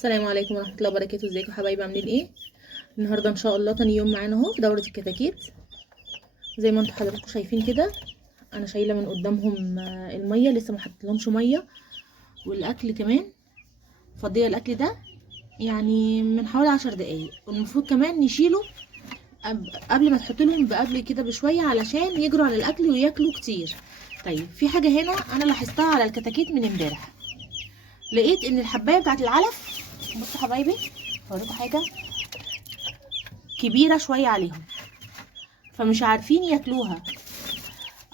السلام عليكم ورحمة الله وبركاته. ازيكم حبايبي؟ عاملين ايه؟ النهارده ان شاء الله تاني يوم معانا اهو في دورة الكتاكيت. زي ما انتم حضراتكم شايفين كده، انا شايله من قدامهم الميه، لسه ما حطيتلهمش ميه، والاكل كمان فضيه. الاكل ده يعني من حوالي 10 دقايق، والمفروض كمان نشيله قبل ما تحط لهم قبل كده بشويه علشان يجروا على الاكل وياكلوا كتير. طيب، في حاجه هنا انا لاحظتها على الكتاكيت من امبارح. لقيت ان الحبايه بتاعت العلف، بصوا حبايبي هوريكم حاجه، كبيره شويه عليهم، فمش عارفين ياكلوها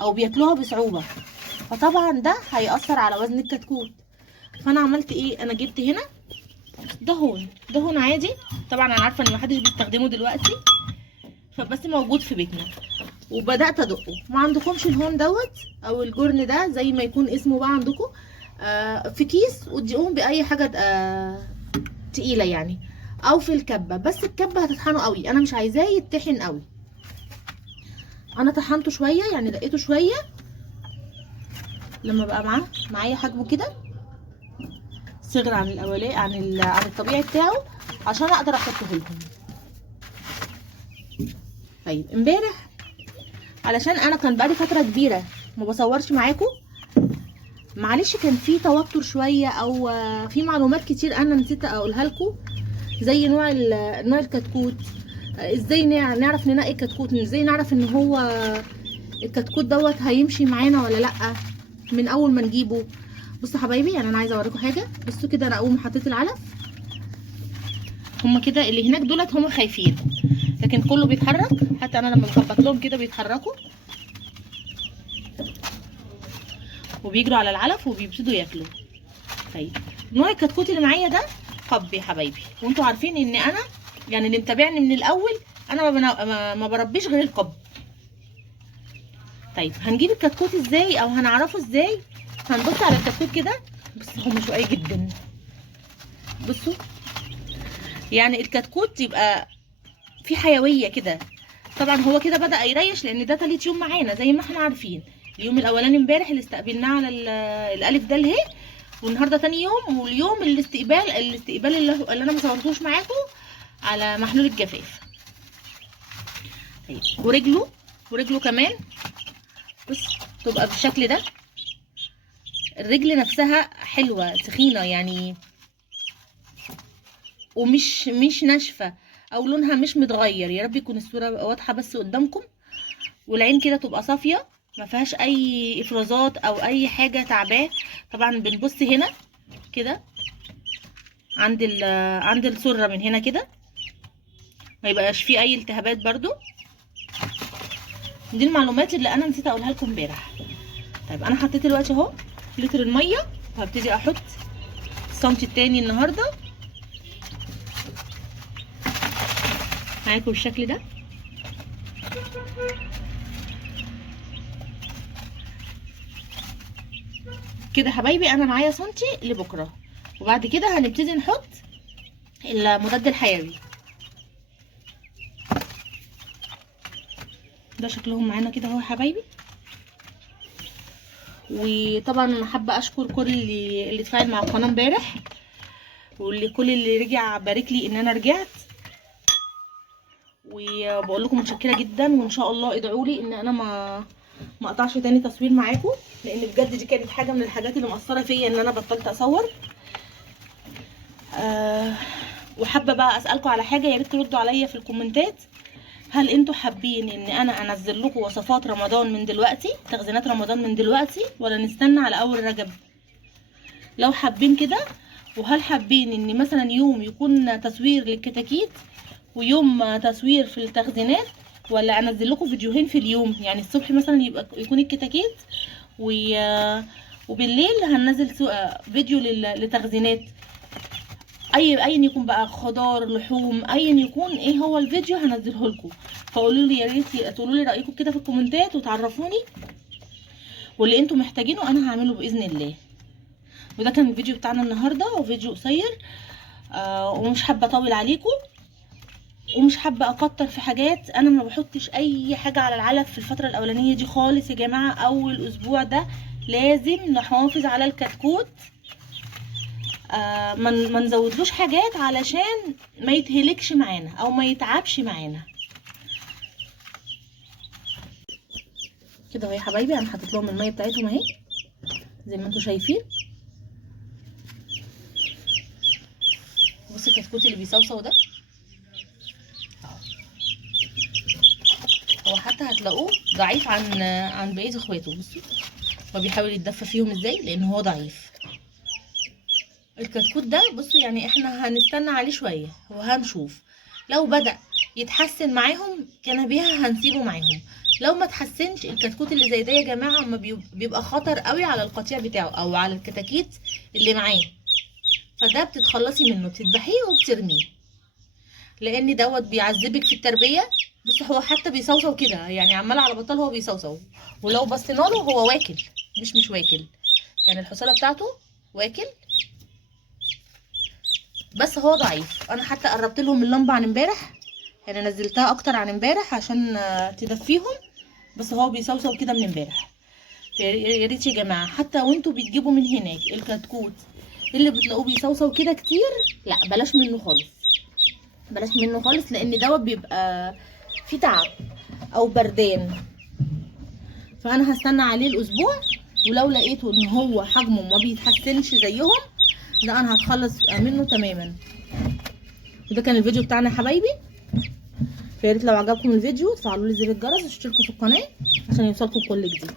او بياكلوها بصعوبه، فطبعا ده هيأثر على وزن الكتكوت. فانا عملت ايه؟ انا جبت هنا دهون عادي، طبعا انا عارفه ان محدش بيستخدمه دلوقتي، فبس موجود في بيتنا، وبدات ادقه. ما عندكمش الهون دوت او الجرن ده زي ما يكون اسمه بقى عندكم، في كيس وتدقوهم باي حاجه تقيله يعني، او في الكبه. بس الكبه هتطحنه قوي، انا مش عايزاه يتطحن قوي. انا طحنته شويه، يعني دقيته شويه لما بقى معايا حجمه كده صغر عن الاولاني، عن الطبيعي بتاعه، عشان اقدر احطه لهم. طيب امبارح علشان انا كان بقالي فتره كبيره ما بصورش معاكم، معلش كان في توتر شويه، او في معلومات كتير انا نسيت اقولها لكم، زي نوع الكتكوت، ازاي نعرف ننقي الكتكوت، ازاي نعرف ان هو الكتكوت دوت هيمشي معانا ولا لا من اول ما نجيبه. بصوا حبايبي، يعني انا عايزه اوريكم حاجه. بصوا كده، انا اول ما حطيت العلف، هما كده اللي هناك دولت هما خايفين، لكن كله بيتحرك، حتى انا لما بخبط لهم كده بيتحركوا وبيجروا على العلف وبيبتدوا ياكلوا. طيب، نوع الكتكوت اللي معايا ده قب يا حبايبي، وانتوا عارفين ان انا يعني اللي متابعني من الاول انا ما بربيش غير القب. طيب، هنجيب الكتكوت ازاي او هنعرفه ازاي؟ هنبص على الكتكوت كده. بصوا هما شقاي جدا، بصوا، يعني الكتكوت يبقى في حيويه كده. طبعا هو كده بدأ يريش لان ده تالت يوم معانا زي ما احنا عارفين. اليوم الاولاني امبارح اللي استقبلناه على الالف ده اله، والنهارده تاني يوم، واليوم الاستقبال اللي انا ما صورتوش معاكم على محلول الجفاف. طيب، ورجله كمان بص تبقى بالشكل ده. الرجل نفسها حلوه تخينه يعني، ومش ناشفه، او لونها مش متغير. يا رب يكون الصوره واضحه بس قدامكم. والعين كده تبقى صافيه، ما فيهاش اي افرازات او اي حاجه تعباه. طبعا بنبص هنا كده عند السره من هنا كده، ما يبقاش فيه اي التهابات برضو. دي المعلومات اللي انا نسيت اقولها لكم امبارح. طيب، انا حطيت دلوقتي اهو لتر الميه، وهبتدي احط السنتي التاني النهارده معاكم بالشكل ده. كده حبايبي انا معايا سنتي لبكره، وبعد كده هنبتدي نحط المضاد الحيوي. ده شكلهم معانا كده اهو يا حبايبي. وطبعا انا حابه اشكر كل اللي اتفاعل مع القناه امبارح، كل اللي رجع بارك لي ان انا رجعت، وبقول لكم متشكره جدا. وان شاء الله ادعوا لي ان انا ما اقطعش تاني تصوير معاكم، لان بجد دي كانت حاجه من الحاجات اللي مأثره فيا ان انا بطلت اصور. وحابه بقى اسالكم على حاجه، يا ريت تردوا عليا في الكومنتات. هل انتوا حابين ان انا انزل لكم وصفات رمضان من دلوقتي، تخزينات رمضان من دلوقتي، ولا نستنى على اول رجب؟ لو حابين كده، وهل حابين ان مثلا يوم يكون تصوير للكتاكيت ويوم تصوير في التخزينات، ولا انزل لكم فيديوهين في اليوم؟ يعني الصبح مثلا يكون الكتاكيت وبالليل هننزل فيديو لتخزينات، ايا يكون بقى، خضار، لحوم، ايا يكون ايه هو الفيديو هنزله لكم. فقولوا لي، يا ريت تقولوا لي رايكم كده في الكومنتات وتعرفوني، واللي انتم محتاجينه انا هعمله باذن الله. وده كان الفيديو بتاعنا النهارده، وفيديو قصير، ومش حابه اطول عليكم، ومش حابه اكتر في حاجات. انا ما بحطش اي حاجه على العلف في الفتره الاولانيه دي خالص يا جماعه. اول اسبوع ده لازم نحافظ على الكتكوت ما نزودلوش حاجات علشان ما يتهلكش معانا او ما يتعبش معانا كده اهو يا حبايبي. انا حطيت لهم الميه بتاعتهم اهي زي ما انتم شايفين. بصوا الكتكوت اللي بيصوصو ده هو حتى هتلاقوه ضعيف عن بقيه اخواته. بصوا هو بيحاول يتدفى فيهم ازاي لان هو ضعيف. الكتكوت ده بصوا يعني احنا هنستنى عليه شويه وهنشوف لو بدأ يتحسن معاهم كان بيها هنسيبه معاهم. لو ما تحسنش الكتكوت اللي زي ده يا جماعه اما بيبقى خطر قوي على القطيع بتاعه او على الكتاكيت اللي معاه، فده بتتخلصي منه بتذبحيه وبترميه لان دوت بيعذبك في التربيه. بص هو حتى بيصوصو كده يعني عمال على بطال هو بيصوصو، ولو بصينا له هو واكل مش واكل يعني الحصاله بتاعته واكل بس هو ضعيف. انا حتى قربت لهم اللمبه عن امبارح يعني نزلتها اكتر عن امبارح عشان تدفيهم بس هو بيصوصو كده من امبارح. يا ريت يا جماعه حتى وانتوا بتجيبوا من هناك الكتكوت اللي بتلاقوه بيصوصو كده كتير لا بلاش منه خالص، بلاش منه خالص لان دوت بيبقى فيه تعب او بردان. فانا هستنى عليه الاسبوع ولو لقيته ان هو حجمه ما بيتحسنش زيهم ده انا هتخلص منه تماما. وده كان الفيديو بتاعنا يا حبايبي. فياريت لو عجبكم الفيديو تفعلوا لي زر الجرس وتشتركوا في القناه عشان يوصلكم كل جديد.